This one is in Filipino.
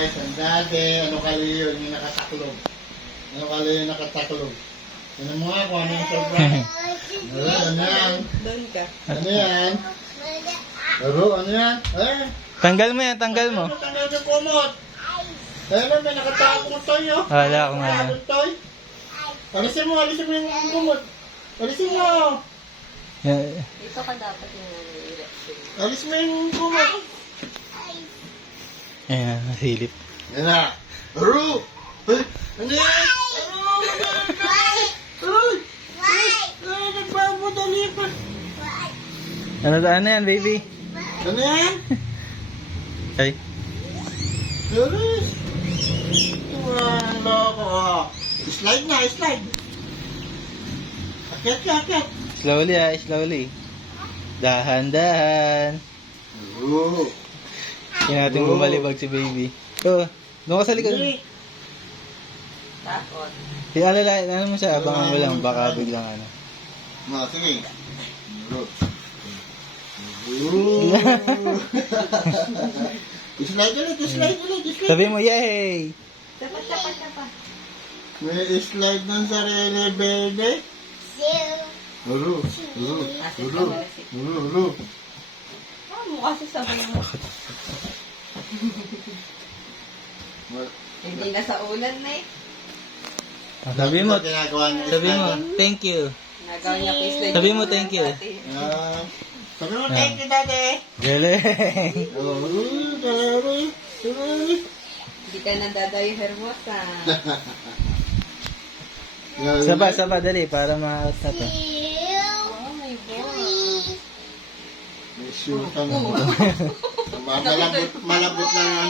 guys, ang daddy. Ano kali yun yung nakataklog? Ano kali yung nakataklog? Ano mo nga kung ano yung surprise? Ano yan? Doon ka. Ano yan? Ano yan? Tanggal mo yan, tanggal mo. Tanggal yung kumot. Ayun, may nakatapong toy, oh. Wala akong ano. Nakatapong toy. Alisin mo yung kumot. Alisin mo. Yeah. Dito ka dapat yung erection. Alis mo yung kumot. Ayan, silip. Yan na. Aro! Ano yan? Nagpapadali pa. Ano yan, baby? Ano yan? Ay. Doris! Wala ko. Slide na, slide. Akyat. Slowly slowly. Dahan-dahan. Oo. Hindi natin bumalibag si baby. Oh, doon ka sa likod. Takot. Ano mo siya, abangan mo lang, baka biglang ano. Sige. Slide ulit. Sabi mo, yay! Tapat. May slide ng sarili, baby. Aro. Mukha siya sabay mo. Hindi na sa ulan na eh. Sabi mo, thank you. Nagawa niya face like Sabi mo, thank you. Sabi mo, thank you, daddy. Galing! Hindi ka nadadayo hermosa. Saba, dali, para ma-out na to. Oh my God. May shoot ka na. Malabot lang